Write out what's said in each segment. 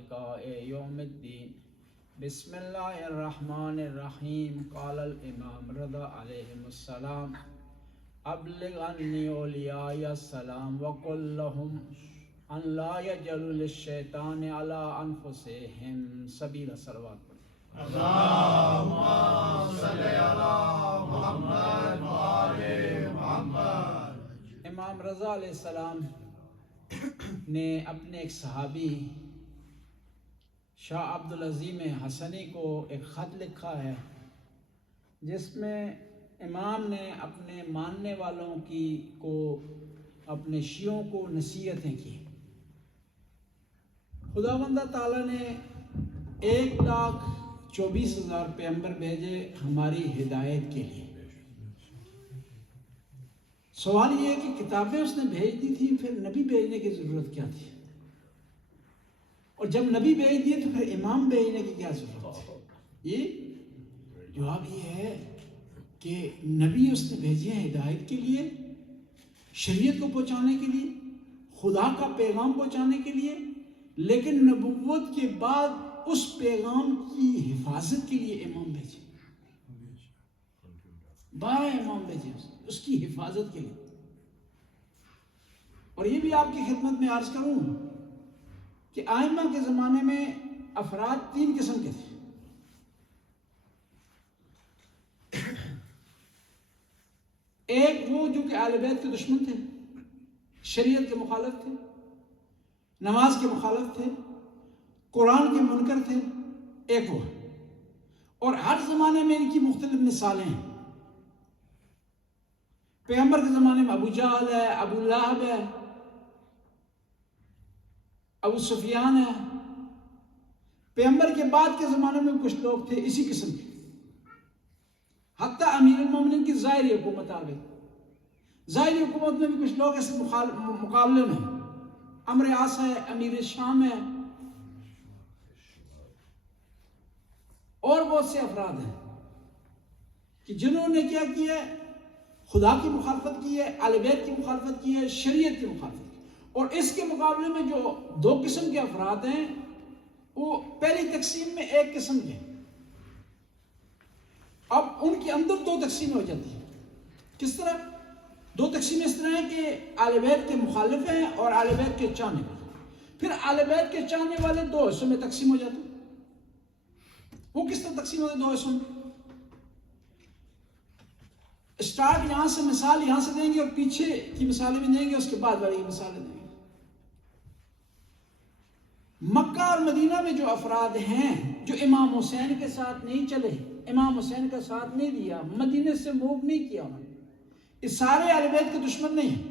لقاء یوم الدین. بسم اللہ الرحمن الرحیم. قال الامام رضا علیہ السلام ابلغ عنی اولیاء السلام وقل لهم ان لا یجعلوا للشیطان علی انفسہم سبیلا. صلوات پڑھیں. اللہم صلی علی محمد وآل محمد. امام رضا علیہ السلام نے اپنے ایک صحابی شاہ عبدالعظیم حسنی کو ایک خط لکھا ہے جس میں امام نے اپنے ماننے والوں کو اپنے شیعوں کو نصیحتیں کی. خداوند تعالیٰ نے 1,24,000 پیغمبر بھیجے ہماری ہدایت کے لیے. سوال یہ ہے کہ کتابیں اس نے بھیج دی تھی، پھر نبی بھیجنے کی ضرورت کیا تھی؟ اور جب نبی بھیج دیے تو پھر امام بھیجنے کی کیا ضرورت ہے؟ یہ جواب یہ ہے کہ نبی اس نے بھیجے ہیں ہدایت کے لیے، شریعت کو پہنچانے کے لیے، خدا کا پیغام پہنچانے کے لیے، لیکن نبوت کے بعد اس پیغام کی حفاظت کے لیے امام بھیجے. 12 امام بھیجے اس کی حفاظت کے لیے. اور یہ بھی آپ کی خدمت میں عرض کروں کہ ائمہ کے زمانے میں افراد 3 قسم کے تھے. ایک وہ جو کہ اہل بیت کے دشمن تھے، شریعت کے مخالف تھے، نماز کے مخالف تھے، قرآن کے منکر تھے. ایک وہ، اور ہر زمانے میں ان کی مختلف مثالیں ہیں. پیغمبر کے زمانے میں ابو جہل ہے، ابو لہب ہے، ابو سفیان ہے. پیغمبر کے بعد کے زمانے میں کچھ لوگ تھے اسی قسم کے. حتیٰ امیر المومنین کی ظاہری حکومت آ گئی. ظاہری حکومت میں بھی کچھ لوگ اس مقابلے میں، عمرو عاص ہے، امیر شام ہے، اور بہت سے افراد ہیں کہ جنہوں نے کیا کیا ہے؟ خدا کی مخالفت کی ہے، اہل بیت کی مخالفت کی ہے، شریعت کی مخالفت کی. اور اس کے مقابلے میں جو 2 قسم کے افراد ہیں وہ پہلی تقسیم میں ایک قسم کے، اب ان کے اندر 2 تقسیمیں ہو جاتی ہیں. کس طرح؟ 2 تقسیمیں اس طرح ہیں کہ اہل بیت کے مخالف ہیں اور اہل بیت کے چاہنے والے. پھر اہل بیت کے چاہنے والے 2 حصوں میں تقسیم ہو جاتے ہیں. وہ کس طرح تقسیم ہوتے ہیں 2 حصوں میں؟ اسٹارٹ یہاں سے مثال یہاں سے دیں گے اور پیچھے کی مثالیں بھی دیں گے، اس کے بعد والی مثالیں دیں گے. مکہ اور مدینہ میں جو افراد ہیں جو امام حسین کے ساتھ نہیں چلے، امام حسین کا ساتھ نہیں دیا، مدینے سے موو نہیں کیا، یہ سارے اہل بیت کے دشمن نہیں ہیں،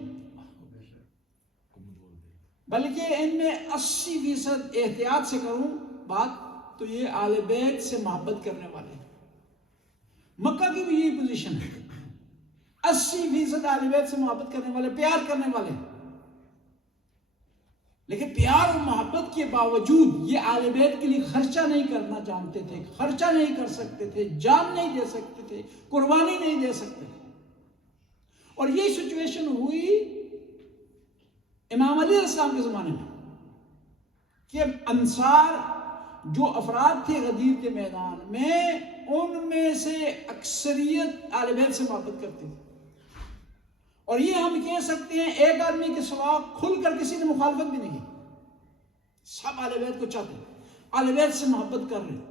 بلکہ ان میں 80% احتیاط سے کروں بات تو یہ اہل بیت سے محبت کرنے والے ہیں. مکہ کی بھی یہی پوزیشن ہے، 80% اہل بیت سے محبت کرنے والے، پیار کرنے والے. لیکن پیار اور محبت کے باوجود یہ اہل بیت کے لیے خرچہ نہیں کرنا جانتے تھے، خرچہ نہیں کر سکتے تھے، جان نہیں دے سکتے تھے، قربانی نہیں دے سکتے تھے. اور یہ سچویشن ہوئی امام علیہ السلام کے زمانے میں کہ انصار جو افراد تھے غدیر کے میدان میں، ان میں سے اکثریت اہل بیت سے محبت کرتی تھی. اور یہ ہم کہہ سکتے ہیں ایک آدمی کے سوا کھل کر کسی نے مخالفت بھی نہیں کی. سب اہل بیت کو چاہتے ہیں، اہل بیت سے محبت کر رہے ہیں،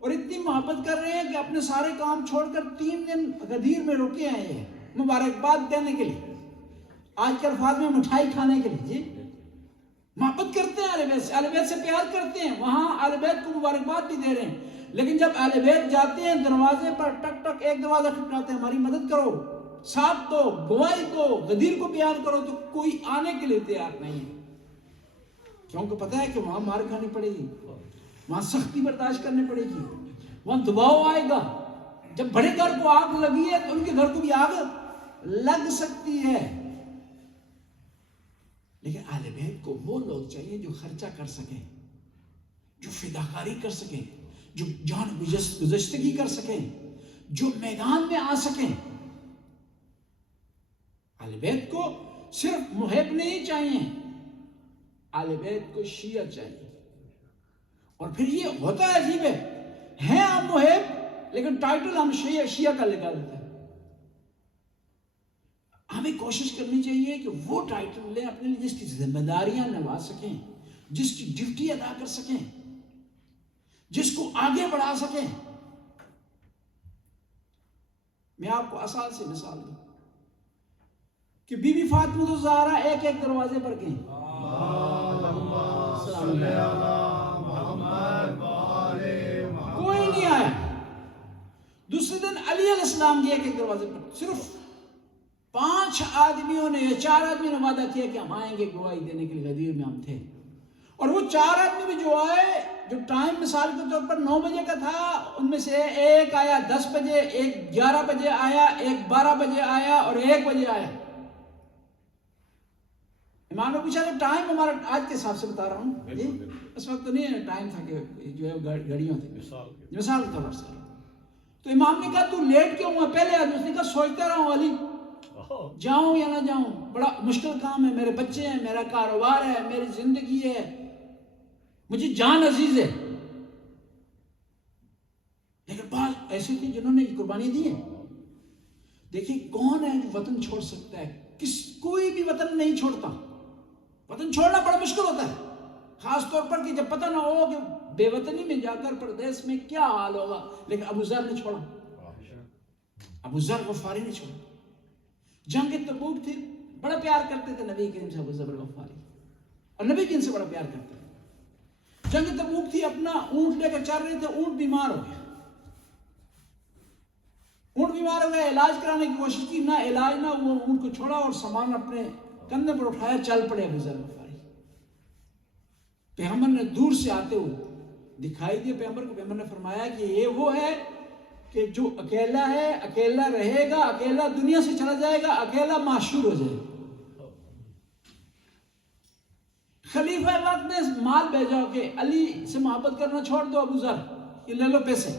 اور اتنی محبت کر رہے ہیں کہ اپنے سارے کام چھوڑ کر 3 دن غدیر میں رکے آئے ہیں مبارکباد دینے کے لیے، آج کے الفاظ میں مٹھائی کھانے کے لیے. جی محبت کرتے ہیں اہل بیت سے، اہل بیت سے پیار کرتے ہیں، وہاں اہل بیت کو مبارکباد بھی دے رہے ہیں. لیکن جب اہل بیت جاتے ہیں دروازے پر ٹک ٹک ایک دروازہ کھٹکھٹاتے ہیں، ہماری مدد کرو، ساتھ دو، گواہی دو، غدیر کو بیان کرو، تو کوئی آنے کے لیے تیار نہیں ہے. کیونکہ پتہ ہے کہ وہاں مار کھانی پڑے گی، وہاں سختی برداشت کرنی پڑے گی، وہاں دباؤ آئے گا. جب بڑے گھر کو آگ لگی ہے تو ان کے گھر کو بھی آگ لگ سکتی ہے. لیکن اہل بیت کو وہ لوگ چاہیے جو خرچہ کر سکیں، جو فداکاری کر سکیں، جو جان گزشتگی کر سکیں، جو میدان میں آ سکیں. اہل بیت کو صرف محب نہیں چاہیے، اہل بیت کو شیعہ چاہیے. اور پھر یہ ہوتا ہے عجیب ہے ہم محب لیکن ٹائٹل ہم شیعہ کا لگا دیتے ہیں. ہمیں کوشش کرنی چاہیے کہ وہ ٹائٹل لیں اپنے لیے جس کی ذمہ داریاں نبھا سکیں, جس کی ڈیوٹی ادا کر سکیں, جس کو آگے بڑھا سکیں. میں آپ کو آسان سے مثال دوں کہ بی بی فاطمہ الزہرا ایک ایک دروازے پر گئیں. کوئی نہیں آیا. دوسرے دن علی علیہ السلام گئے ایک ایک دروازے پر. صرف 5 آدمیوں نے یا 4 آدمیوں نے وعدہ کیا کہ ہم آئیں گے گواہی دینے کے لیے, غدیر میں ہم تھے. اور وہ 4 آدمی بھی جو آئے, جو ٹائم مثال کے طور پر 9 بجے کا تھا, ان میں سے ایک آیا 10 بجے, ایک 11 بجے آیا, ایک 12 بجے آیا اور 1 بجے آیا. امام نے پوچھا کہ ٹائم ہمارا آج کے حساب سے بتا رہا ہوں, اس وقت تو نہیں ہے ٹائم تھا کہ جو ہے گھڑیوں تھی, مثال کے طور پر سے. تو امام نے کہا تو لیٹ کیوں ہوا پہلے آدمی؟ اس نے کہا سوچتا رہا ہوں علی جاؤں یا نہ جاؤں, بڑا مشکل کام ہے, میرے بچے ہیں, میرا کاروبار ہے, میری زندگی ہے, مجھے جان عزیز ہے. لیکن بعض ایسے تھے جنہوں نے یہ قربانی دی ہے. دیکھیں کون ہے جو وطن چھوڑ سکتا ہے؟ کوئی بھی وطن نہیں چھوڑتا. وطن چھوڑنا بڑا مشکل ہوتا ہے, خاص طور پر کہ جب پتہ نہ ہو کہ بے وطنی میں جا کر پردیس میں کیا حال ہوگا. لیکن ابو ذر نے چھوڑا, ابو ذر غفاری نے چھوڑا. جنگ تبوک تھی, بڑا پیار کرتے تھے نبی کریم سے ابو ذر غفاری, اور نبی کریم سے بڑا پیار کرتے تھے. جنگ تبوک تھی, اپنا اونٹ لے کر چل رہے تھے, اونٹ بیمار ہو گیا. اونٹ بیمار ہو گیا, علاج کرانے کی کوشش کی, نہ علاج نہ وہ اونٹ کو چھوڑا اور سامان اپنے کندھے پر اٹھایا, چل پڑے ابو ذر غفاری. پیغمبر نے دور سے آتے ہوئے دکھائی دیا پیغمبر کو. پیغمبر نے فرمایا کہ یہ وہ ہے کہ جو اکیلا ہے, اکیلا رہے گا, اکیلا دنیا سے چلا جائے گا, اکیلا معشور ہو جائے گا. خلیفہ وقت نے مال بھیجا کہ علی سے محبت کرنا چھوڑ دو ابو ذر, یہ لے لو پیسے.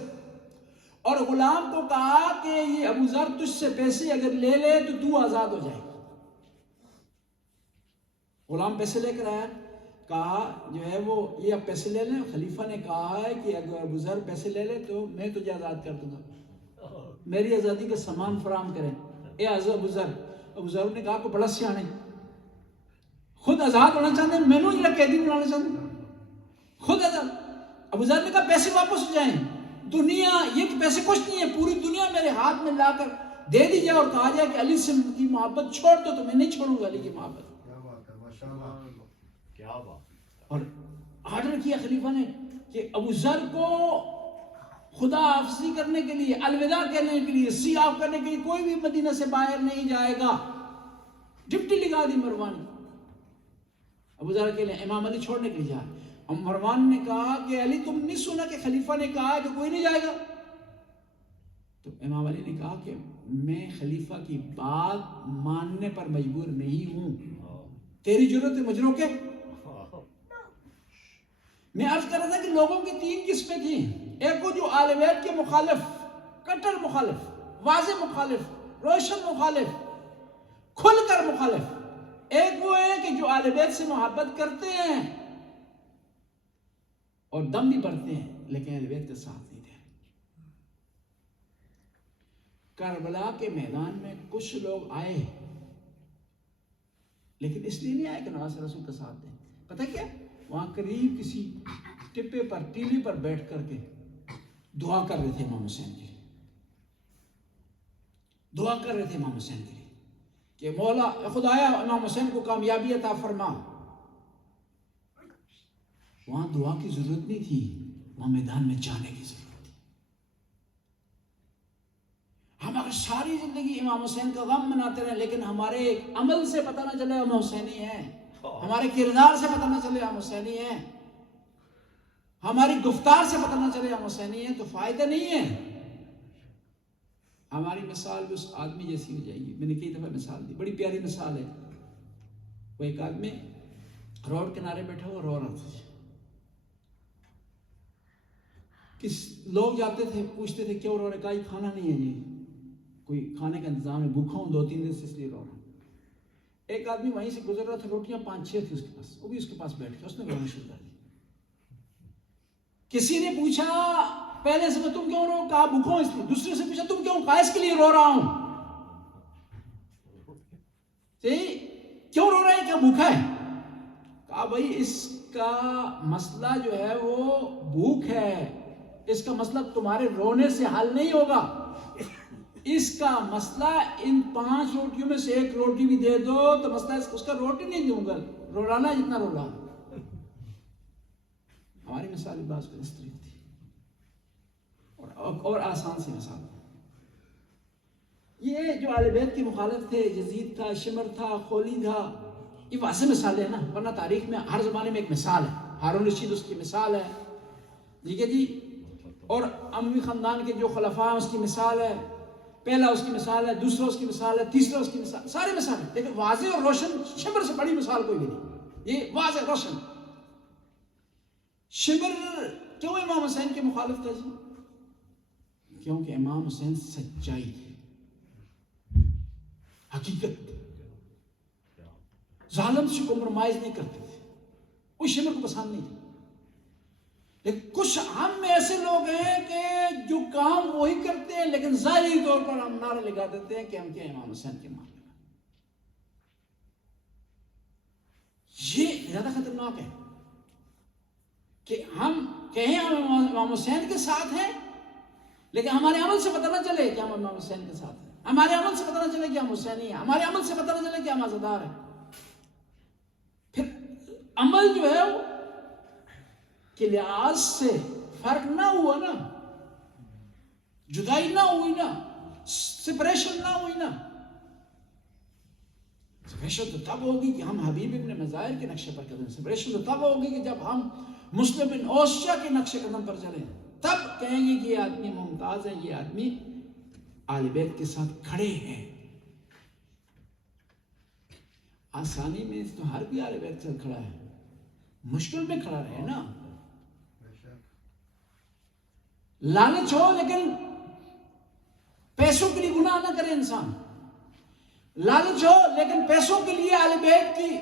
اور غلام کو کہا کہ یہ ابو ذر تجھ سے پیسے اگر لے لے تو تو آزاد ہو جائے گا. غلام پیسے لے کر آیا, کہا جو ہے وہ یہ اب پیسے لے لیں. خلیفہ نے کہا ہے کہ اگر ابو ذر پیسے لے لے تو میں تجھے آزاد کر دوں گا, میری آزادی کا سامان فراہم کریں. اے ابو ذر. ابو ذر نے کہا کہ بڑا سیانے, خود آزاد ہونا چاہتے ہیں, میں نے یہ قیدی بنانا چاہتے ہیں, خود آزاد. ابو ذر نے کہا پیسے واپس ہو جائیں, دنیا یہ کہ پیسے کچھ نہیں ہے, پوری دنیا میرے ہاتھ میں لا کر دے دی جائے اور کہا جائے کہ علی سے کی محبت چھوڑ دو تو میں نہیں چھوڑوں گا علی کی محبت. اور آرڈر کیا خلیفہ نے کہ ابو ذر کو خدا حافظی کرنے کے لیے, الوداع کہنے کے لیے, سی آف کرنے کے لیے کوئی بھی مدینہ سے باہر نہیں جائے گا. ڈپٹی لگا دی مروان. ابو ذر کے لیے امام علی چھوڑنے کے لیے جا. مروان نے کہا کہ علی تم نہیں سنا کہ خلیفہ نے کہا کہ کوئی نہیں جائے گا؟ تو امام علی نے کہا کہ میں خلیفہ کی بات ماننے پر مجبور نہیں ہوں, تیری ضرورت ہے مجھ روکے. میں عرض کر رہا تھا کہ لوگوں کی 3 قسمیں تھیں. ایک وہ جو آل بیت کے مخالف, کٹر مخالف, واضح مخالف, روشن مخالف, کھل کر مخالف. ایک وہ ہے کہ جو آل بیت سے محبت کرتے ہیں اور دم بھی بھرتے ہیں لیکن اہل بیت کے ساتھ نہیں تھے. کربلا کے میدان میں کچھ لوگ آئے لیکن اس لیے نہیں آئے کہ نواز رسول کا ساتھ دیں. پتہ کیا, وہاں قریب کسی ٹپے پر, ٹیلی پر بیٹھ کر کے دعا کر رہے تھے امام حسین کی, دعا کر رہے تھے امام حسین کے لیے کہ مولا خدایا امام حسین کو کامیابی عطا فرما. وہاں دعا کی ضرورت نہیں تھی, وہاں میدان میں جانے کی ضرورت تھی. ہم اگر ساری زندگی امام حسین کا غم مناتے رہے لیکن ہمارے ایک عمل سے پتہ نہ چلے ہم حسینی ہیں, ہمارے کردار سے پتہ نہ چلے ہم حسینی ہیں, ہماری گفتار سے پتہ نہ چلے ہم حسینی ہیں, تو فائدہ نہیں ہے. ہماری مثال بھی اس آدمی جیسی ہو جائے گی. میں نے کئی دفعہ مثال دی, بڑی پیاری مثال ہے. وہ ایک آدمی روڈ کنارے بیٹھا ہوا رو رہا تھا. لوگ جاتے تھے پوچھتے تھے کیوں رو رہے, کہا کھانا نہیں ہے جی, کوئی کھانے کا انتظام ہے, بھوکا ہوں 2-3 دن سے اس لیے رو رہا ہوں. ایک آدمی وہیں سے گزر رہا تھا, روٹیاں 5-6 تھی اس کے پاس, وہ بھی اس کے پاس بیٹھ کے اس نے رونا شروع کر دیا. کسی نے پوچھا پہلے سے تم کیوں رو؟ کہا بھوکا ہوں اس لیے. دوسرے سے پوچھا تم کیوں؟ کہا اس کے لیے رو رہا ہوں. کیوں رو رہا ہے؟ کیا بھوکا ہے؟ کہا بھائی اس کا مسئلہ جو ہے وہ بھوک ہے، اس کا مسئلہ تمہارے رونے سے حل نہیں ہوگا. اس کا مسئلہ ان 5 روٹیوں میں سے 1 روٹی بھی دے دو تو مسئلہ اس کا روٹی نہیں دوں گا، رولانا جتنا رولا. ہماری مثال بعض کو اس طریقے تھی اور آسان سی مثال. یہ جو اہل بیت کے مخالف تھے، یزید تھا، شمر تھا، خولی تھا، یہ واضح مثالیں ہیں نا، ورنہ تاریخ میں ہر زمانے میں ایک مثال ہے. ہارون رشید اس کی مثال ہے، ٹھیک ہے جی. اور اموی خاندان کے جو خلفاء ہیں اس کی مثال ہے. پہلا اس کی مثال ہے، دوسرا اس کی مثال ہے، تیسرا اس کی مثال، سارے مثال ہیں. لیکن واضح اور روشن شمر سے بڑی مثال کوئی بھی نہیں. یہ واضح روشن. شمر کیوں امام حسین کے مخالف تھا جی؟ کیونکہ امام حسین سچائی تھی، حقیقت، ظالم سے کمپرومائز نہیں کرتے تھے. وہ شمر کو پسند نہیں تھی. لیکن کچھ ہم میں ایسے لوگ ہیں کہ جو کام وہی کرتے ہیں لیکن ظاہری طور پر ہم نعرے لگا دیتے ہیں کہ ہم کیا امام حسین کے ماننے والے. یہ زیادہ خطرناک ہے کہ ہم کہیں ہم امام حسین کے ساتھ ہیں لیکن ہمارے عمل سے پتہ نہ چلے کہ ہم امام حسین کے ساتھ ہیں. ہمارے عمل سے پتہ نہ چلے کہ ہم حسینی ہیں. ہمارے عمل سے پتہ نہ چلے کہ ہم عزادار ہیں. پھر عمل جو ہے وہ کے لحاظ سے فرق نہ ہوا نا، جدائی نہ ہوئی نا، سپریشن نہ ہوئی نا. سپریشن تو تب ہوگی کہ ہم حبیب ابن مظاہر کے نقشے پر قدم. سپریشن تو تب ہوگی کہ جب ہم مسلم بن اوشیا کے نقشے قدم پر چلیں. تب کہیں گے کہ یہ آدمی ممتاز ہے، یہ آدمی اہل بیت کے ساتھ کھڑے ہیں. آسانی میں تو ہر کوئی اہل بیت کے ساتھ کھڑا ہے، مشکل میں کھڑا رہے نا. لالچ ہو لیکن پیسوں کے لیے گناہ نہ کرے انسان. لالچ ہو لیکن پیسوں کے لیے اہل بیت کی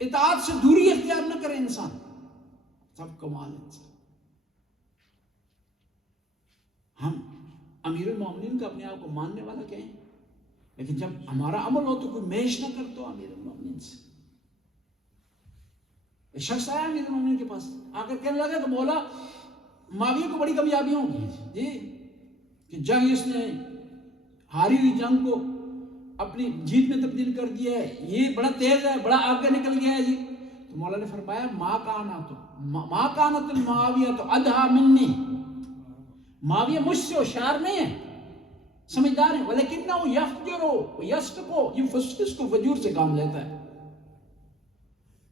اطاعت سے دوری اختیار نہ کرے انسان. سب کمال انسان. ہم امیر المومنین کا اپنے آپ کو ماننے والا کہیں، لیکن جب ہمارا عمل ہو تو کوئی میش نہ کر تو امیر المومنین سے. ایک شخص آیا امیر المومنین کے پاس، آ کر کہنے لگا کہ مولا معاویہ کو بڑی کامیابیاں ہوں گی جی، کہ جنگ اس نے ہاری ہوئی جنگ کو اپنی جیت میں تبدیل کر دیا ہے، یہ بڑا تیز ہے، بڑا آگے نکل گیا ہے جی. تو مولا نے فرمایا ما کانت المعاویہ تو ادھا منی. معاویہ مجھ سے ہوشیار نہیں ہے، سمجھدار ہے، ولیکنہ یفجر یسفق، یہ فسق کو فجور سے کام لیتا ہے.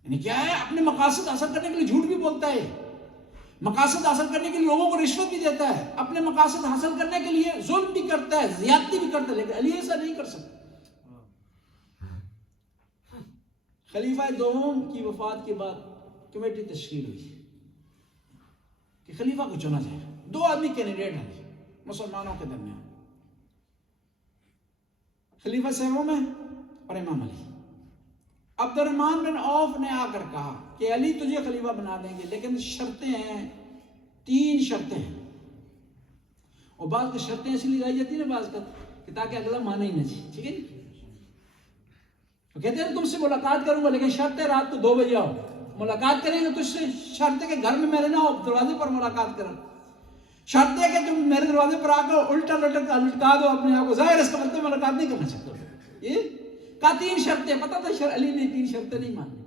یعنی کیا ہے، اپنے مقاصد حاصل کرنے کے لیے جھوٹ بھی بولتا ہے، مقاصد حاصل کرنے کے لیے لوگوں کو رشوت بھی دیتا ہے، اپنے مقاصد حاصل کرنے کے لیے ظلم بھی کرتا ہے، زیادتی بھی کرتا ہے. لیکن علی ایسا نہیں کر سکتا. خلیفہ دوم کی وفات کے بعد کمیٹی تشکیل ہوئی کہ خلیفہ کو چنا جائے. 2 آدمی کینڈیڈیٹ ہیں مسلمانوں کے درمیان، خلیفہ سیوم ہے اور امام علی. عبد الرحمن بن عوف نے آ کر کہا کہ علی تجھے خلیفہ بنا دیں گے لیکن شرطیں ہیں، 3 شرطیں ہیں. اور بعض کی شرطیں ایسی لگائی جاتی ہیں نا بعض کا کہ تاکہ اگلا مانے ہی نہ جی. ٹھیک ہے، تو کہتے ہیں تم سے ملاقات کروں گا لیکن شرط ہے رات کو 2 بجے آؤ. ملاقات کریں گے تجھ سے، شرط ہے کہ گھر میں میرے نہ ہو، دروازے پر ملاقات کرو. شرط ہے کہ تم میرے دروازے پر آ کر الٹا لٹکا دو اپنے آپ کو، ظاہر اس کا مطلب ملاقات نہیں کرنا چاہتے. یہ کہا 3 شرطیں. پتہ تھا علی نے 3 شرطیں نہیں مانی.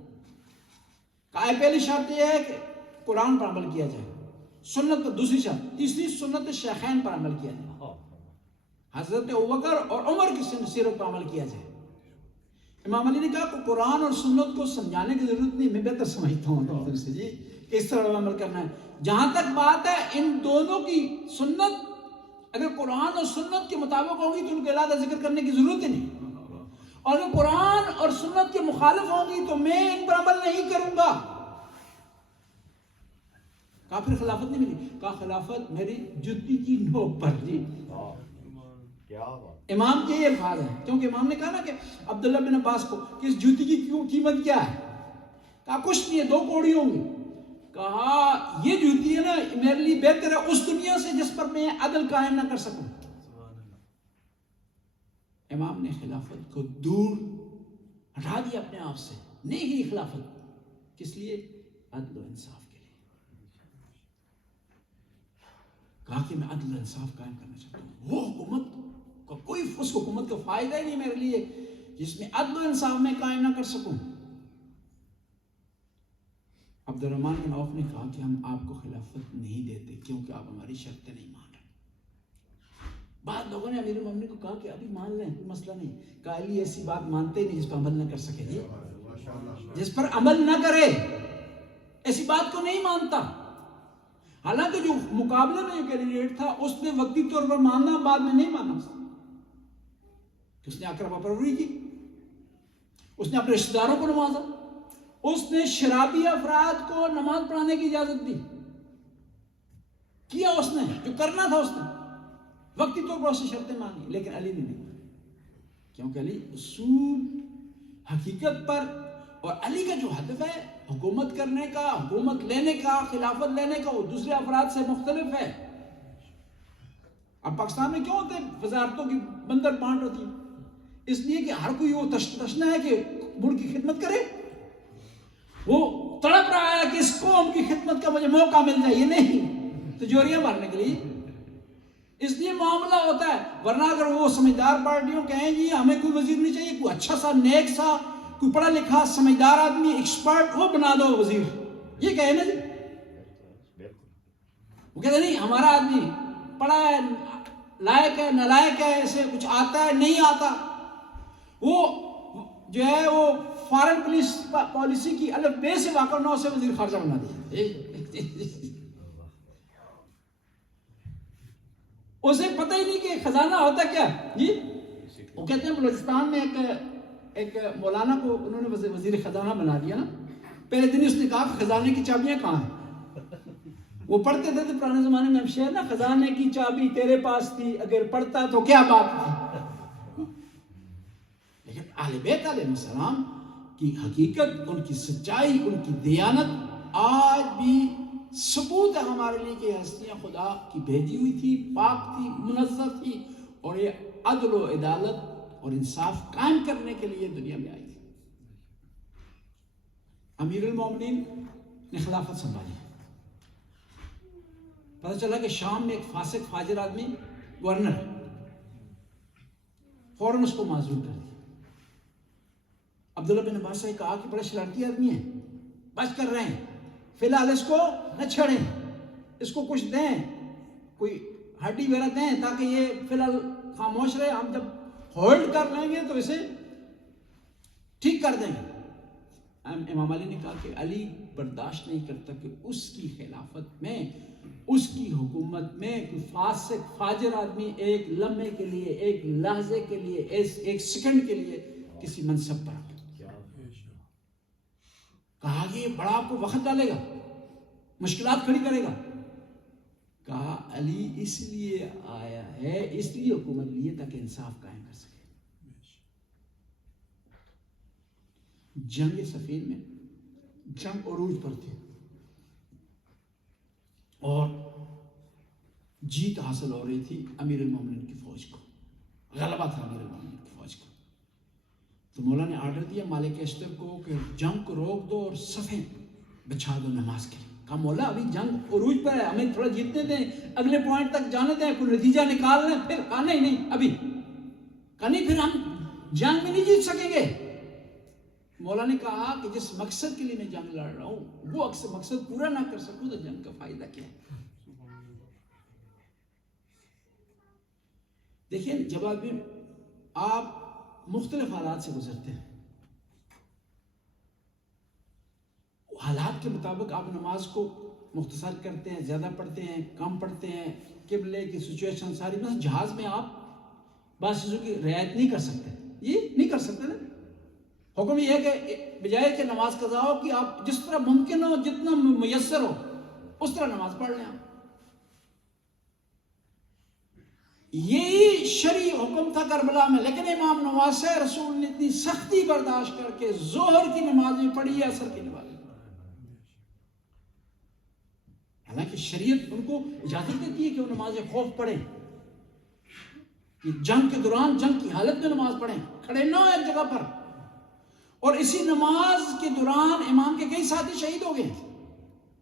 کہا پہلی شرط یہ ہے کہ قرآن پر عمل کیا جائے، سنت پر. دوسری شرط، تیسری سنت شیخین پر عمل کیا جائے، حضرت ابوبکر اور عمر کی سیرت پر عمل کیا جائے. امام علی نے کہا کہ قرآن اور سنت کو سمجھانے کی ضرورت نہیں، میں بہتر سمجھتا ہوں سے جی کس طرح عمل کرنا ہے. جہاں تک بات ہے ان دونوں کی، سنت اگر قرآن اور سنت کے مطابق ہوگی تو ان کے علیحدہ ذکر کرنے کی ضرورت ہی نہیں، اور اگر قرآن اور سنت کے مخالف ہوگی تو میں ان پر عمل نہیں کروں گا. کہا پھر خلافت نہیں ملی. کہا خلافت میری جوتی کی نوک پر جی. امام کے یہ الفاظ ہیں، کیونکہ امام نے کہا نا کہ عبداللہ بن عباس کو کہ اس جوتی کی قیمت کیا ہے. کہا کچھ نہیں ہے، 2 کوڑی ہوں گی. کہا یہ جوتی ہے نا میرے لیے بہتر ہے اس دنیا سے جس پر میں عدل قائم نہ کر سکوں. امام نے خلافت کو دور ہٹا دیا اپنے آپ سے. نہیں ہی خلافت کس لیے؟ عدل و انصاف کے لیے. کہا کہ میں عدل و انصاف قائم کرنا چاہتا ہوں. وہ حکومت کا کوئی اس حکومت کا فائدہ ہی نہیں میرے لیے جس میں عدل و انصاف میں قائم نہ کر سکوں. عبد الرحمن بن عوف نے کہا کہ ہم آپ کو خلافت نہیں دیتے کیونکہ آپ ہماری شرطیں نہیں مان رہے. بعض لوگوں نے امیر المومنین کو کہا کہ ابھی مان لیں کوئی مسئلہ نہیں. کہا علی ایسی بات مانتے ہی نہیں جس پر عمل نہ کر سکے. جی جس پر عمل نہ کرے ایسی بات کو نہیں مانتا. حالانکہ جو مقابلے میں جو کینڈیڈیٹ تھا اس نے وقتی طور پر ماننا بعد میں نہیں مانا. اس نے اقربا پروری کی, اس نے اپنے رشتہ داروں کو نوازا, اس نے شرابی افراد کو نماز پڑھانے کی اجازت دی. کیا اس نے جو کرنا تھا اس نے وقتی طور پر اس نے شرطیں مانی. لیکن علی نے نہیں, کیونکہ علی اصول حقیقت پر, اور علی کا جو ہدف ہے حکومت کرنے کا, حکومت لینے کا, خلافت لینے کا, وہ دوسرے افراد سے مختلف ہے. اب پاکستان میں کیوں ہوتے ہیں وزارتوں کی بندر بانٹ ہوتی ہے؟ اس لیے کہ ہر کوئی وہ تشنا ہے کہ ملک کی خدمت کرے. وہ تڑپ رہا ہے کہ اس قوم کی خدمت کا مجھے موقع مل جائے. یہ نہیں تجوریاں مارنے کے لیے, اس لیے معاملہ ہوتا ہے. ورنہ اگر وہ سمجھدار پارٹیوں کہیں جی ہمیں کوئی وزیر نہیں چاہیے, کوئی اچھا سا نیک سا کوئی پڑھا لکھا سمجھدار آدمی ایکسپرٹ وہ بنا دو وزیر, یہ کہے نا جی. وہ کہتے نہیں ہمارا آدمی پڑھا ہے, لائق ہے, نالائق ہے, اسے کچھ آتا ہے نہیں آتا. وہ جو ہے وہ فارن پالیسی کی الف بے سے واقف نہ اسے وزیر خارجہ بنا دیا. اسے پتہ ہی نہیں کہ خزانہ ہوتا کیا. جی وہ کہتے ہیں بلوچستان میں ایک مولانا کو انہوں نے وزیر خزانہ بنا دیا نا. پہلے دن اس نے کہا خزانے کی چابیاں کہاں ہیں. وہ پڑھتے تھے تو پرانے زمانے میں ہم شعر نا, خزانے کی چابی تیرے پاس تھی اگر پڑھتا تو کیا بات تھی. لیکن اہل بیت علیہ السلام کی حقیقت, ان کی سچائی, ان کی دیانت آج بھی ثبوت ہے ہمارے لیے کہ ہستیاں خدا کی بھیجی ہوئی تھی, پاک تھی, منزہ تھی, اور یہ عدل و عدالت اور انصاف قائم کرنے کے لیے دنیا میں آئی تھی. امیر المومنین نے خلافت سنبھالی. پتہ چلا کہ شام میں ایک فاسق فاجر آدمی گورنر ہے, فوراً اس کو معزول کر دیا. عبداللہ بن عباس نے کہا کہ بڑے شرارتی آدمی ہیں, بچ کر رہے ہیں, فی الحال اس کو نہ چھڑیں, اس کو کچھ دیں, کوئی ہڈی وغیرہ دیں تاکہ یہ فی الحال خاموش رہے, ہم جب ہولڈ کر لیں گے تو اسے ٹھیک کر دیں گے. امام علی نے کہا کہ علی برداشت نہیں کرتا کہ اس کی خلافت میں, اس کی حکومت میں کوئی فاسق فاجر آدمی ایک لمحے کے لیے, ایک لحظے کے لیے, ایک سیکنڈ کے لیے کسی منصب پر. کہا کہ یہ بڑا آپ کو وقت ڈالے گا, مشکلات کھڑی کرے گا. کہا علی اس لیے آیا ہے, اس لیے حکومت لیے تاکہ انصاف قائم کر سکے. جنگ صفین میں جنگ عروج پر تھی اور جیت حاصل ہو رہی تھی امیر المومنین کی فوج کو, غلبہ تھا امیر المومنین کی فوج کو. تو مولا نے آرڈر دیا مالک اشتر کو کہ جنگ کو روک دو اور صفیں بچھا دو نماز کے لیے. کہا مولا ابھی جنگ عروج پر ہے, ہمیں تھوڑا جیتنے دیں, اگلے پوائنٹ تک جانے دیں, کوئی نتیجہ نکال لیں پھر. کہا نہیں ابھی. کہا نہیں پھر ہم جنگ میں نہیں جیت سکیں گے. مولا نے کہا کہ جس مقصد کے لیے میں جنگ لڑ رہا ہوں وہ اکثر مقصد پورا نہ کر سکوں تو جنگ کا فائدہ کیا ہے. دیکھیں جب آپ مختلف حالات سے گزرتے ہیں, حالات کے مطابق آپ نماز کو مختصر کرتے ہیں, زیادہ پڑھتے ہیں, کم پڑھتے ہیں, قبلے کی سچویشن ساری. مثلا جہاز میں آپ بعض چیزوں کی رعایت نہیں کر سکتے, یہ نہیں کر سکتے نا. حکم یہ ہے کہ بجائے کہ نماز قضا ہو کہ آپ جس طرح ممکن ہو, جتنا میسر ہو اس طرح نماز پڑھ لیں. آپ یہی شرعی حکم تھا کربلا میں, لیکن امام نواز رسول نے اتنی سختی برداشت کر کے ظہر کی نماز بھی پڑھی ہے, عصر کی نماز. حالانکہ شریعت ان کو اجازت دیتی ہے کہ وہ نماز خوف پڑھیں، کہ جنگ کے دوران جنگ کی حالت میں نماز پڑھیں، کھڑے نہ ہو ایک جگہ پر. اور اسی نماز کے دوران امام کے کئی ساتھی شہید ہو گئے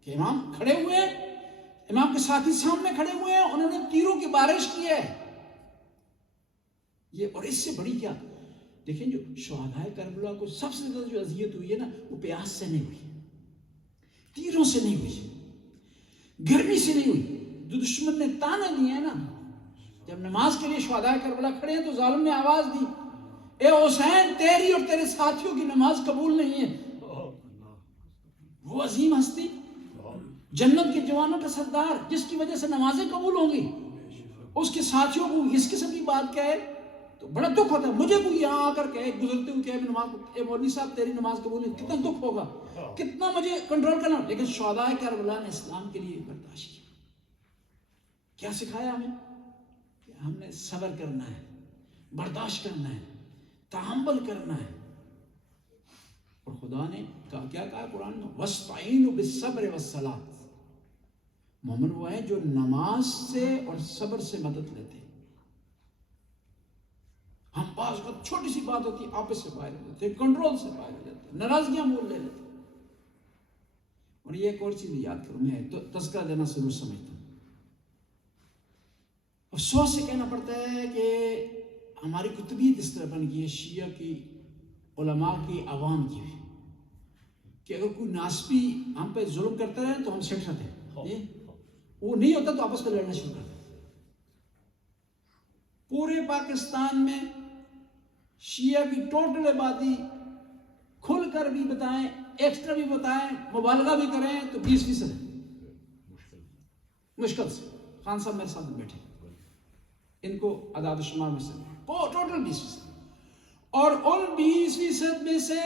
کہ امام کھڑے ہوئے، امام کے ساتھی سامنے کھڑے ہوئے ہیں، انہوں نے تیروں کی بارش کی ہے. یہ اور اس سے بڑی کیا، دیکھیں جو شہدائے کربلا کو سب سے زیادہ جو اذیت ہوئی ہے نا، وہ پیاس سے نہیں ہوئی، تیروں سے نہیں ہوئی، گرمی سے نہیں ہوئی. جو دشمن نے تانے دیے ہیں نا، جب نماز کے لیے شہدائے کربلا کھڑے ہیں تو ظالم نے آواز دی، اے حسین تیری اور تیرے ساتھیوں کی نماز قبول نہیں ہے. وہ عظیم ہستی، جنت کے جوانوں کا سردار، جس کی وجہ سے نمازیں قبول ہوں گی، اس کے ساتھیوں کو اس قسم کی بات کہے تو بڑا دکھ ہوتا ہے. مجھے کوئی یہاں آ کر کہے گزرتے ہوئے کہ نماز، اے مولوی صاحب تیری نماز قبول ہے، کتنا دکھ ہوگا، کتنا مجھے کنٹرول کرنا. لیکن شہدائے کربلا نے اسلام کے لیے برداشت کیا. کیا سکھایا ہمیں؟ کہ ہم نے صبر کرنا ہے، برداشت کرنا ہے، تحمل کرنا ہے. اور خدا نے کیا کہا قرآن میں؟ وَاسْتَعِينُوا بِالصَّبْرِ وَالصَّلَاةِ. مومن وہ ہے جو نماز سے اور صبر سے مدد لیتے ہیں. ہم بعض وقت چھوٹی سی بات ہوتی ہے آپس سے باہر ہو جاتے ہیں، کنٹرول سے باہر ہو جاتے ہیں، ناراضگیاں مول لے لیتے ہیں. اور یہ ایک اور چیز یاد کرو، میں تو تذکرہ دینا ضرور سمجھتا ہوں. افسوس سے کہنا پڑتا ہے کہ ہماری کتبیت اس طرح بن گئی ہے، شیعہ کی، علماء کی، عوام کی، کہ اگر کوئی ناسبی ہم پہ ظلم کرتا رہے تو ہم سٹ رہتے ہیں، وہ نہیں ہوتا تو آپس میں لڑنا شروع کرتے ہیں. پورے پاکستان میں شیعہ کی ٹوٹل آبادی کھل کر بھی بتائیں، ایکسٹرا بھی بتائیں، مبالغہ بھی کریں تو 20% ہے، مشکل سے. خان صاحب میرے ساتھ بیٹھے، ان کو اعداد و شمار میں سے ٹوٹل 20%، اور ان 20% میں سے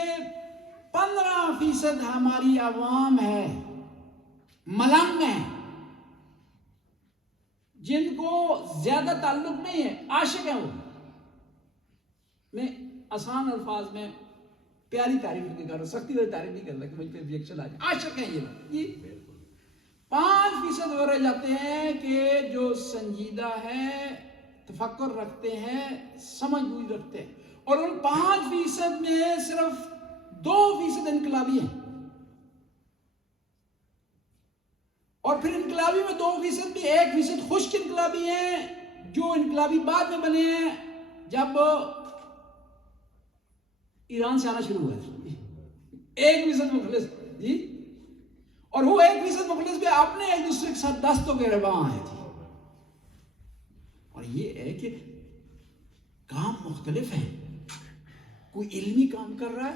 15% ہماری عوام ہے، ملنگ ہیں، جن کو زیادہ تعلق نہیں ہے، عاشق ہیں. وہ میں آسان الفاظ میں پیاری تعریف نہیں کر رہا، سختی والی تعریف نہیں کر رہا کہ مجھ پہ ریئیکشن آ جائے. عاشق ہیں یہ لوگ. یہ 5% وہ رہ جاتے ہیں کہ جو سنجیدہ ہے، تفکر رکھتے ہیں، سمجھ بوجھ رکھتے ہیں. اور ان 5% میں صرف 2% انقلابی ہیں. اور پھر انقلابی میں 2% بھی 1% خشک انقلابی ہیں، جو انقلابی بعد میں بنے ہیں جب ایران سے آنا شروع ہوا ہے. 1% مخلص جی، اور وہ 1% مخلص بھی اپنے ایک دوسرے کے ساتھ دستوں کے رواں ہیں جی. اور یہ ہے کہ کام مختلف ہیں. کوئی علمی کام کر رہا ہے،